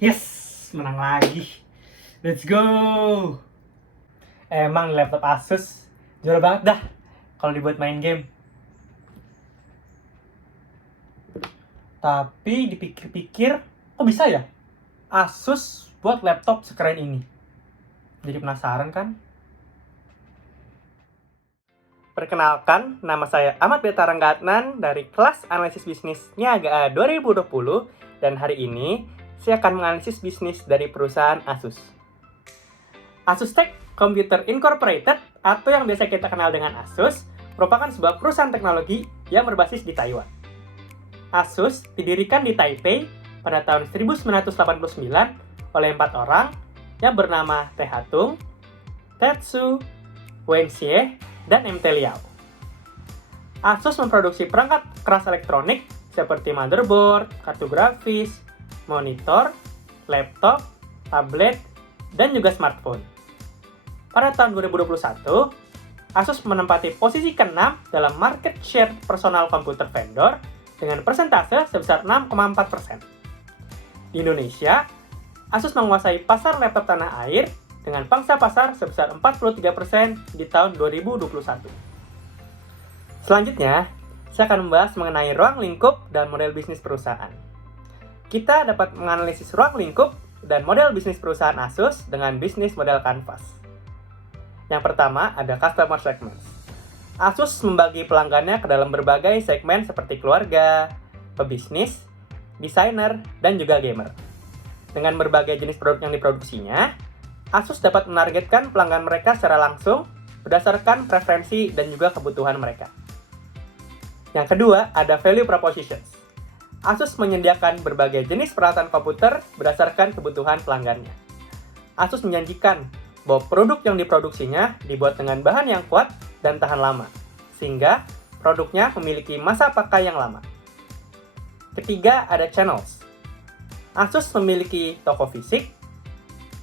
Yes, menang lagi. Let's go. Emang laptop Asus juara banget dah kalau dibuat main game. Tapi dipikir-pikir, kok bisa ya Asus buat laptop sekeren ini? Jadi penasaran kan? Perkenalkan, nama saya Ahmad Beta Ranggatnan dari kelas Analisis Bisnis Niaga 2020 dan hari ini saya akan menganalisis bisnis dari perusahaan Asus. Asus Tech Computer Incorporated atau yang biasa kita kenal dengan Asus merupakan sebuah perusahaan teknologi yang berbasis di Taiwan. Asus didirikan di Taipei pada tahun 1989 oleh 4 orang yang bernama Teh Hatung, Tetsu, Wen Xie, dan MT Liao. Asus memproduksi perangkat keras elektronik seperti motherboard, kartu grafis, monitor, laptop, tablet, dan juga smartphone. Pada tahun 2021, Asus menempati posisi ke-6 dalam market share personal computer vendor dengan persentase sebesar 6,4%. Di Indonesia, Asus menguasai pasar laptop tanah air dengan pangsa pasar sebesar 43% di tahun 2021. Selanjutnya, saya akan membahas mengenai ruang lingkup dan model bisnis perusahaan. Kita dapat menganalisis ruang lingkup dan model bisnis perusahaan Asus dengan bisnis model kanvas. Yang pertama ada customer segments. Asus membagi pelanggannya ke dalam berbagai segmen seperti keluarga, pebisnis, desainer, dan juga gamer. Dengan berbagai jenis produk yang diproduksinya, Asus dapat menargetkan pelanggan mereka secara langsung berdasarkan preferensi dan juga kebutuhan mereka. Yang kedua, ada value propositions. Asus menyediakan berbagai jenis peralatan komputer berdasarkan kebutuhan pelanggannya. Asus menjanjikan bahwa produk yang diproduksinya dibuat dengan bahan yang kuat dan tahan lama, sehingga produknya memiliki masa pakai yang lama. Ketiga, ada channels. Asus memiliki toko fisik,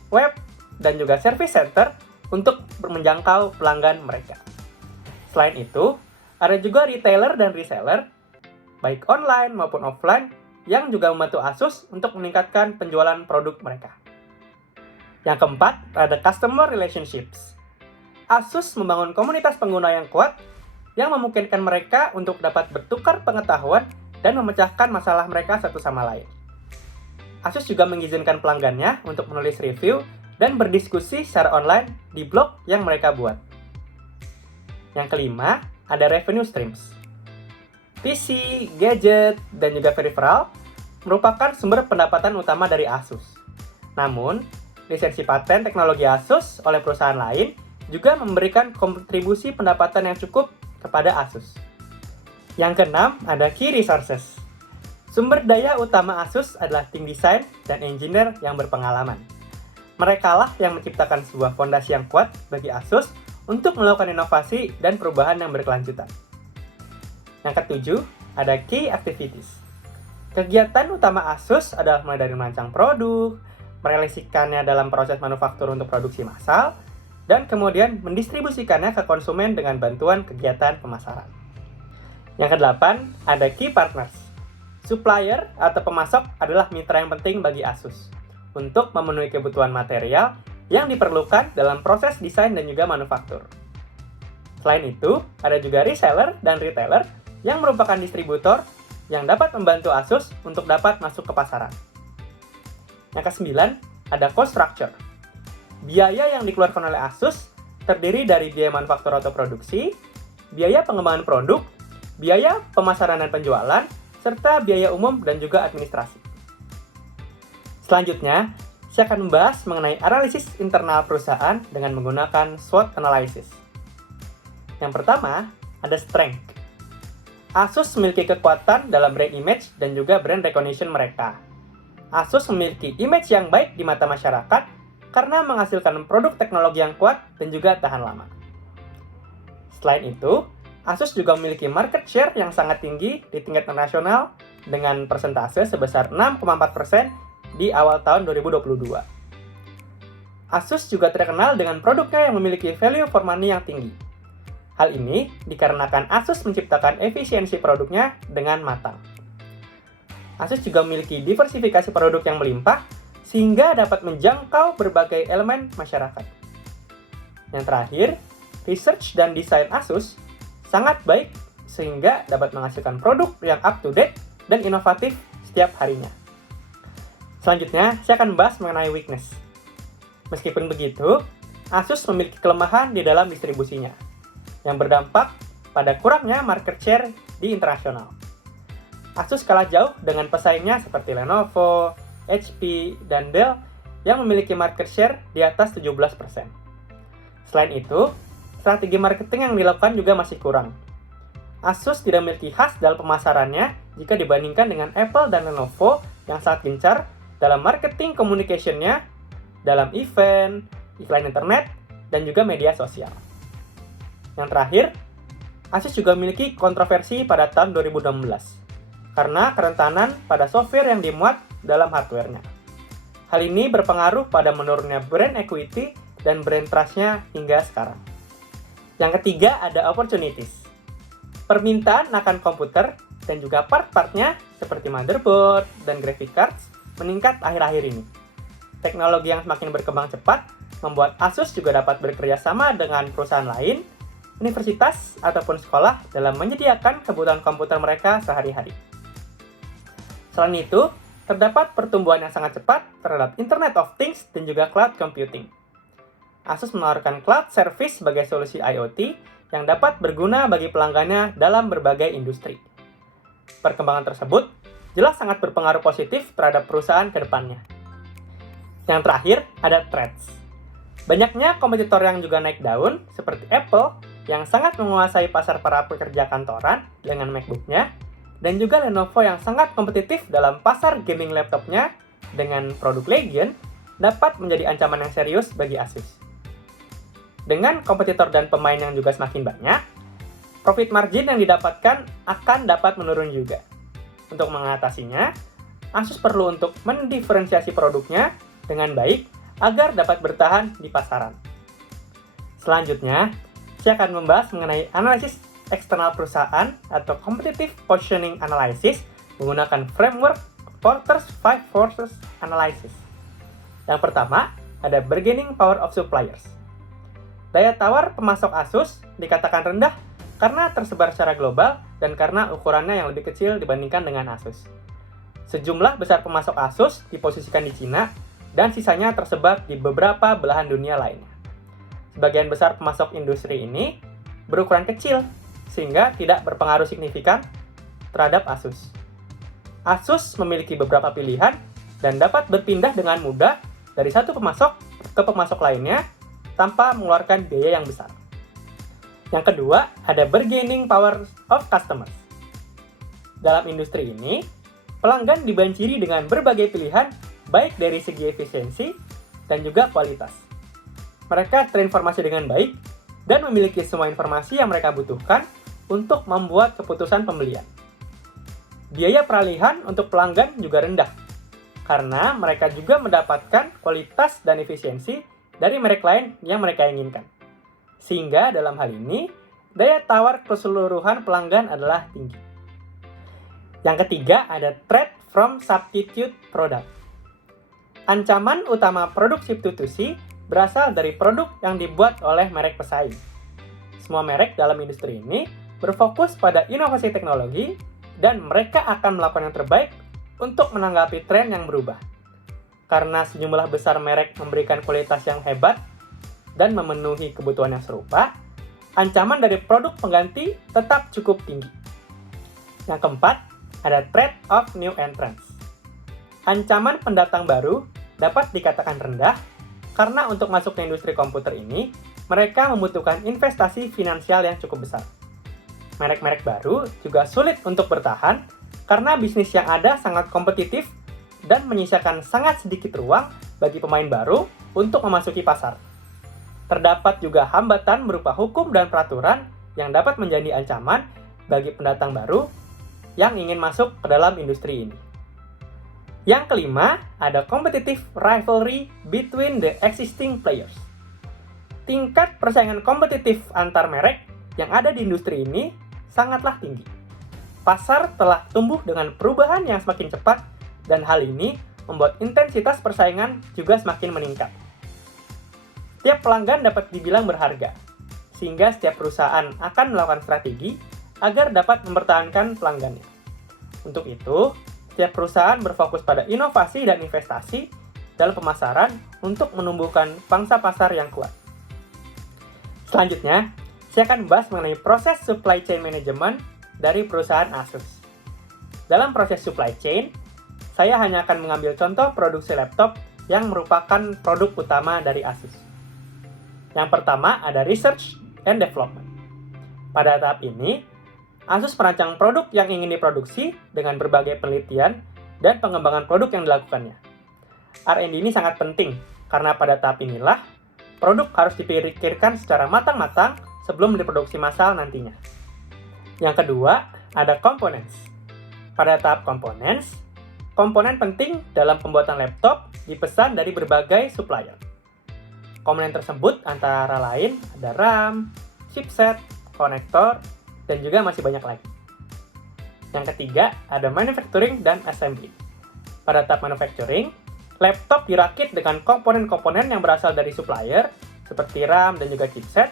web, dan juga service center untuk menjangkau pelanggan mereka. Selain itu, ada juga retailer dan reseller, baik online maupun offline, yang juga membantu Asus untuk meningkatkan penjualan produk mereka. Yang keempat, ada customer relationships. Asus membangun komunitas pengguna yang kuat yang memungkinkan mereka untuk dapat bertukar pengetahuan dan memecahkan masalah mereka satu sama lain. Asus juga mengizinkan pelanggannya untuk menulis review dan berdiskusi secara online di blog yang mereka buat. Yang kelima, ada revenue streams. PC, gadget, dan juga peripheral merupakan sumber pendapatan utama dari Asus. Namun, lisensi paten teknologi Asus oleh perusahaan lain juga memberikan kontribusi pendapatan yang cukup kepada Asus. Yang keenam, ada key resources. Sumber daya utama Asus adalah tim desain dan engineer yang berpengalaman. Mereka lah yang menciptakan sebuah fondasi yang kuat bagi Asus untuk melakukan inovasi dan perubahan yang berkelanjutan. Yang ketujuh, ada key activities. Kegiatan utama Asus adalah mulai dari merancang produk, merealisasikannya dalam proses manufaktur untuk produksi massal, dan kemudian mendistribusikannya ke konsumen dengan bantuan kegiatan pemasaran. Yang kedelapan, ada key partners. Supplier atau pemasok adalah mitra yang penting bagi Asus untuk memenuhi kebutuhan material yang diperlukan dalam proses desain dan juga manufaktur. Selain itu, ada juga reseller dan retailer yang merupakan distributor yang dapat membantu Asus untuk dapat masuk ke pasaran. Yang kesembilan, ada cost structure. Biaya yang dikeluarkan oleh Asus terdiri dari biaya manufaktur atau produksi, biaya pengembangan produk, biaya pemasaran dan penjualan, serta biaya umum dan juga administrasi. Selanjutnya, saya akan membahas mengenai analisis internal perusahaan dengan menggunakan SWOT analysis. Yang pertama, ada strength. Asus memiliki kekuatan dalam brand image dan juga brand recognition mereka. Asus memiliki image yang baik di mata masyarakat karena menghasilkan produk teknologi yang kuat dan juga tahan lama. Selain itu, Asus juga memiliki market share yang sangat tinggi di tingkat internasional dengan persentase sebesar 6,4% di awal tahun 2022. Asus juga terkenal dengan produknya yang memiliki value for money yang tinggi. Hal ini dikarenakan Asus menciptakan efisiensi produknya dengan matang. Asus juga memiliki diversifikasi produk yang melimpah sehingga dapat menjangkau berbagai elemen masyarakat. Yang terakhir, research dan desain Asus sangat baik sehingga dapat menghasilkan produk yang up-to-date dan inovatif setiap harinya. Selanjutnya, saya akan membahas mengenai weakness. Meskipun begitu, Asus memiliki kelemahan di dalam distribusinya, yang berdampak pada kurangnya market share di internasional. Asus kalah jauh dengan pesaingnya seperti Lenovo, HP, dan Dell yang memiliki market share di atas 17%. Selain itu, strategi marketing yang dilakukan juga masih kurang. Asus tidak memiliki khas dalam pemasarannya jika dibandingkan dengan Apple dan Lenovo yang sangat gencar dalam marketing communication-nya, dalam event, iklan internet, dan juga media sosial. Yang terakhir, Asus juga memiliki kontroversi pada tahun 2016 karena kerentanan pada software yang dimuat dalam hardware-nya. Hal ini berpengaruh pada menurunnya brand equity dan brand trust-nya hingga sekarang. Yang ketiga ada opportunities. Permintaan akan komputer dan juga part-partnya seperti motherboard dan graphic cards meningkat akhir-akhir ini. Teknologi yang semakin berkembang cepat membuat Asus juga dapat bekerja sama dengan perusahaan lain, universitas, ataupun sekolah dalam menyediakan kebutuhan komputer mereka sehari-hari. Selain itu, terdapat pertumbuhan yang sangat cepat terhadap Internet of Things dan juga cloud computing. Asus menawarkan cloud service sebagai solusi IoT yang dapat berguna bagi pelanggannya dalam berbagai industri. Perkembangan tersebut jelas sangat berpengaruh positif terhadap perusahaan ke depannya. Yang terakhir, ada threats. Banyaknya kompetitor yang juga naik daun, seperti Apple, yang sangat menguasai pasar para pekerja kantoran dengan MacBook-nya, dan juga Lenovo yang sangat kompetitif dalam pasar gaming laptopnya dengan produk Legion, dapat menjadi ancaman yang serius bagi Asus. Dengan kompetitor dan pemain yang juga semakin banyak, profit margin yang didapatkan akan dapat menurun juga. Untuk mengatasinya, Asus perlu untuk mendiferensiasi produknya dengan baik agar dapat bertahan di pasaran. Selanjutnya, saya akan membahas mengenai analisis eksternal perusahaan atau Competitive Positioning Analysis menggunakan framework Porter's 5 Forces Analysis. Yang pertama, ada bargaining power of suppliers. Daya tawar pemasok Asus dikatakan rendah karena tersebar secara global dan karena ukurannya yang lebih kecil dibandingkan dengan Asus. Sejumlah besar pemasok Asus diposisikan di Cina dan sisanya tersebar di beberapa belahan dunia lainnya. Sebagian besar pemasok industri ini berukuran kecil sehingga tidak berpengaruh signifikan terhadap Asus. Asus memiliki beberapa pilihan dan dapat berpindah dengan mudah dari satu pemasok ke pemasok lainnya tanpa mengeluarkan biaya yang besar. Yang kedua, ada bargaining power of customers. Dalam industri ini, pelanggan dibanjiri dengan berbagai pilihan baik dari segi efisiensi dan juga kualitas. Mereka terinformasi dengan baik dan memiliki semua informasi yang mereka butuhkan untuk membuat keputusan pembelian. Biaya peralihan untuk pelanggan juga rendah, karena mereka juga mendapatkan kualitas dan efisiensi dari merek lain yang mereka inginkan. Sehingga dalam hal ini, daya tawar keseluruhan pelanggan adalah tinggi. Yang ketiga ada threat from substitute product. Ancaman utama produk substitusi berasal dari produk yang dibuat oleh merek pesaing. Semua merek dalam industri ini berfokus pada inovasi teknologi dan mereka akan melakukan yang terbaik untuk menanggapi tren yang berubah. Karena sejumlah besar merek memberikan kualitas yang hebat dan memenuhi kebutuhan yang serupa, ancaman dari produk pengganti tetap cukup tinggi. Yang keempat, ada threat of new entrants. Ancaman pendatang baru dapat dikatakan rendah karena untuk masuk ke industri komputer ini, mereka membutuhkan investasi finansial yang cukup besar. Merek-merek baru juga sulit untuk bertahan karena bisnis yang ada sangat kompetitif dan menyisakan sangat sedikit ruang bagi pemain baru untuk memasuki pasar. Terdapat juga hambatan berupa hukum dan peraturan yang dapat menjadi ancaman bagi pendatang baru yang ingin masuk ke dalam industri ini. Yang kelima, ada competitive rivalry between the existing players. Tingkat persaingan kompetitif antar merek yang ada di industri ini sangatlah tinggi. Pasar telah tumbuh dengan perubahan yang semakin cepat dan hal ini membuat intensitas persaingan juga semakin meningkat. Setiap pelanggan dapat dibilang berharga, sehingga setiap perusahaan akan melakukan strategi agar dapat mempertahankan pelanggannya. Untuk itu, setiap perusahaan berfokus pada inovasi dan investasi dalam pemasaran untuk menumbuhkan pangsa pasar yang kuat. Selanjutnya, saya akan membahas mengenai proses supply chain management dari perusahaan Asus. Dalam proses supply chain, saya hanya akan mengambil contoh produksi laptop yang merupakan produk utama dari Asus. Yang pertama ada research and development. Pada tahap ini, Asus merancang produk yang ingin diproduksi dengan berbagai penelitian dan pengembangan produk yang dilakukannya. R&D ini sangat penting karena pada tahap inilah produk harus dipikirkan secara matang-matang sebelum diproduksi massal nantinya. Yang kedua, ada components. Pada tahap components, komponen penting dalam pembuatan laptop dipesan dari berbagai supplier. Komponen tersebut antara lain ada RAM, chipset, konektor, dan juga masih banyak lagi. Yang ketiga, ada manufacturing dan assembly. Pada tahap manufacturing, laptop dirakit dengan komponen-komponen yang berasal dari supplier, seperti RAM dan juga chipset,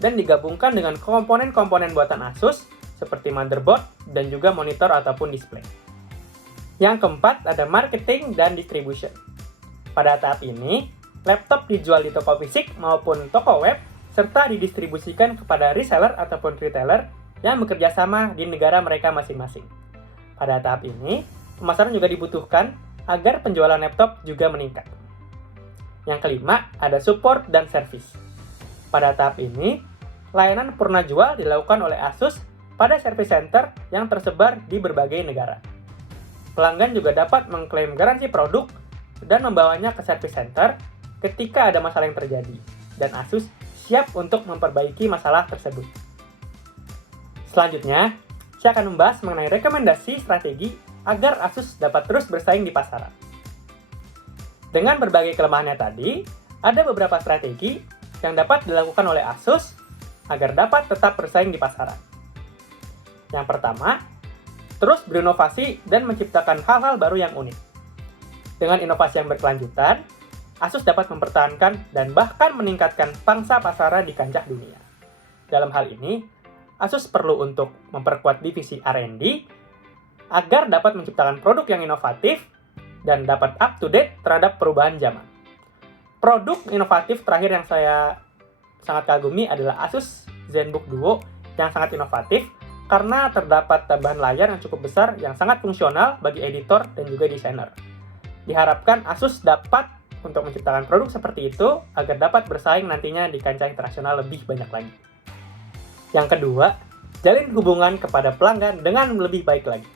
dan digabungkan dengan komponen-komponen buatan Asus, seperti motherboard dan juga monitor ataupun display. Yang keempat, ada marketing dan distribution. Pada tahap ini, laptop dijual di toko fisik maupun toko web, serta didistribusikan kepada reseller ataupun retailer yang bekerja sama di negara mereka masing-masing. Pada tahap ini, pemasaran juga dibutuhkan agar penjualan laptop juga meningkat. Yang kelima, ada support dan service. Pada tahap ini, layanan purna jual dilakukan oleh Asus pada service center yang tersebar di berbagai negara. Pelanggan juga dapat mengklaim garansi produk dan membawanya ke service center ketika ada masalah yang terjadi, dan Asus siap untuk memperbaiki masalah tersebut. Selanjutnya, saya akan membahas mengenai rekomendasi strategi agar Asus dapat terus bersaing di pasaran. Dengan berbagai kelemahannya tadi, ada beberapa strategi yang dapat dilakukan oleh Asus agar dapat tetap bersaing di pasaran. Yang pertama, terus berinovasi dan menciptakan hal-hal baru yang unik. Dengan inovasi yang berkelanjutan, Asus dapat mempertahankan dan bahkan meningkatkan pangsa pasar di kancah dunia. Dalam hal ini, Asus perlu untuk memperkuat divisi R&D agar dapat menciptakan produk yang inovatif dan dapat up to date terhadap perubahan zaman. Produk inovatif terakhir yang saya sangat kagumi adalah Asus ZenBook Duo yang sangat inovatif karena terdapat tambahan layar yang cukup besar yang sangat fungsional bagi editor dan juga desainer. Diharapkan Asus dapat untuk menciptakan produk seperti itu agar dapat bersaing nantinya di kancah internasional lebih banyak lagi. Yang kedua, jalin hubungan kepada pelanggan dengan lebih baik lagi.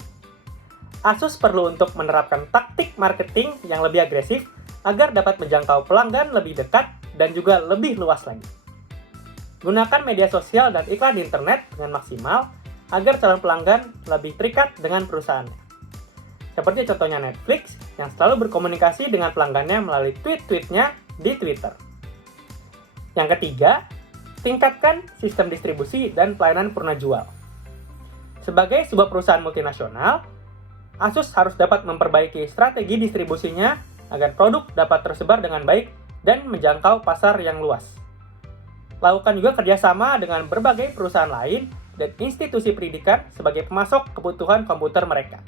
Asus perlu untuk menerapkan taktik marketing yang lebih agresif agar dapat menjangkau pelanggan lebih dekat dan juga lebih luas lagi. Gunakan media sosial dan iklan di internet dengan maksimal agar calon pelanggan lebih terikat dengan perusahaannya. Seperti contohnya Netflix yang selalu berkomunikasi dengan pelanggannya melalui tweet-tweetnya di Twitter. Yang ketiga, tingkatkan sistem distribusi dan pelayanan purna jual. Sebagai sebuah perusahaan multinasional, Asus harus dapat memperbaiki strategi distribusinya agar produk dapat tersebar dengan baik dan menjangkau pasar yang luas. Lakukan juga kerjasama dengan berbagai perusahaan lain dan institusi pendidikan sebagai pemasok kebutuhan komputer mereka.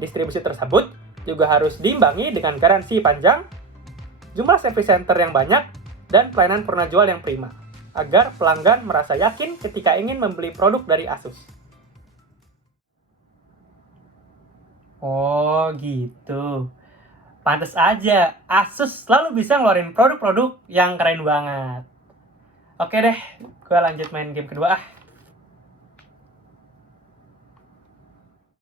Distribusi tersebut juga harus diimbangi dengan garansi panjang, jumlah service center yang banyak, dan pelayanan purna jual yang prima, agar pelanggan merasa yakin ketika ingin membeli produk dari Asus. Oh gitu. Pantes aja, Asus selalu bisa ngeluarin produk-produk yang keren banget. Oke deh, gue lanjut main game kedua ah.